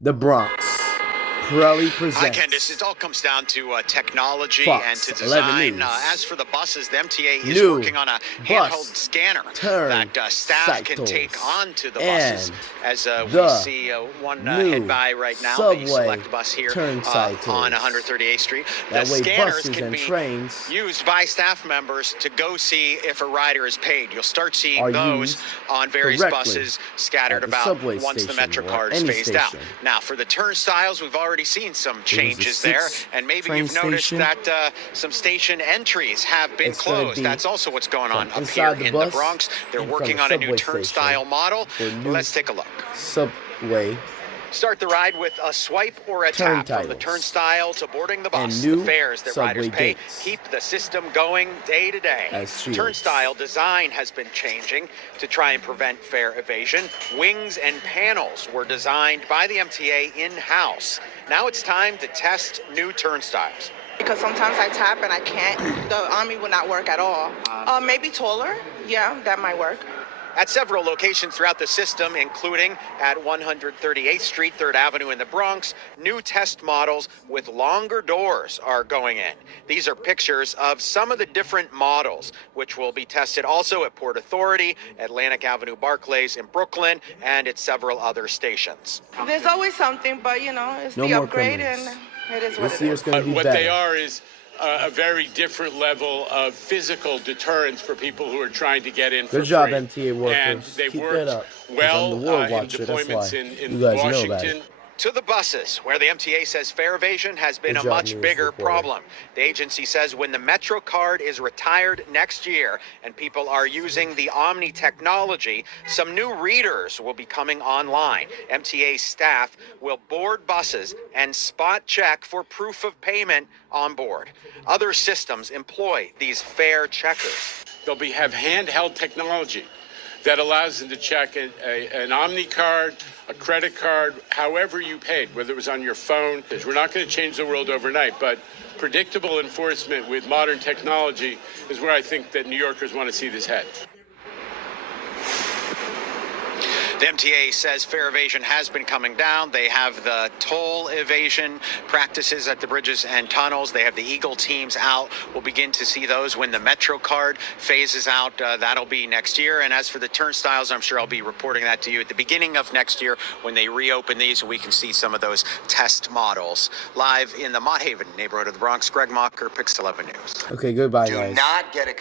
The Bronx proudly Hi, Candice. presents It all comes down to technology Fox and to 11 design. News. As for the buses, the MTA is New working on a bus handheld scanner turn that staff can take cycles onto the buses. and As we the see one new head by right now, the subway select bus here turn on cycles. 138th Street. That The way scanners buses can and be trains used by staff members to go see if a rider is paid. You'll start seeing are those used on various correctly buses scattered at the about subway once the station Metro or card is any phased out. station. Now, for the turnstiles, we've already seen some It was a changes there, 6 and maybe train you've noticed station. that some station entries have been It's gonna closed. be That's also what's going on from up here inside the in the bus Bronx. They're and from working the on a new subway turnstile station model. for a new Let's take a look. subway Start the ride with a swipe or a tap from the turnstile to boarding the bus. and new The fares that riders subway pay gates. keep the system going day to day. As she is. Turnstile design has been changing to try and prevent fare evasion. Wings and panels were designed by the MTA in-house. Now it's time to test new turnstiles. Because sometimes I tap and I can't. The Omni will not work at all. Maybe taller. Yeah, that might work. At several locations throughout the system, including at 138th Street, 3rd Avenue in the Bronx, new test models with longer doors are going in. These are pictures of some of the different models, which will be tested also at Port Authority, Atlantic Avenue Barclays in Brooklyn, and at several other stations. There's always something, but it's No the more upgrade, criminals. and it is what This it year's is. going to be What better. they are is a very different level of physical deterrence for people who are trying to get in for Good job, free. MTA workers. And they've Keep worked that up. 'Cause well I'm the world in watcher. That's deployments why in you guys know about Washington. it. To the buses, where the MTA says fare evasion has been Good a job, much news bigger reporter. problem. The agency says when the Metro card is retired next year and people are using the Omni technology, some new readers will be coming online. MTA staff will board buses and spot check for proof of payment on board. Other systems employ these fare checkers. They'll have handheld technology that allows them to check an Omni card, a credit card, however you paid, whether it was on your phone. We're not going to change the world overnight, but predictable enforcement with modern technology is where I think that New Yorkers want to see this head. The MTA says fare evasion has been coming down. They have the toll evasion practices at the bridges and tunnels. They have the Eagle teams out. We'll begin to see those when the Metro card phases out. That'll be next year. And as for the turnstiles, I'm sure I'll be reporting that to you at the beginning of next year when they reopen these and we can see some of those test models. Live in the Mott Haven neighborhood of the Bronx, Greg Mocker, Pix 11 News. Okay, goodbye, Do guys. not get a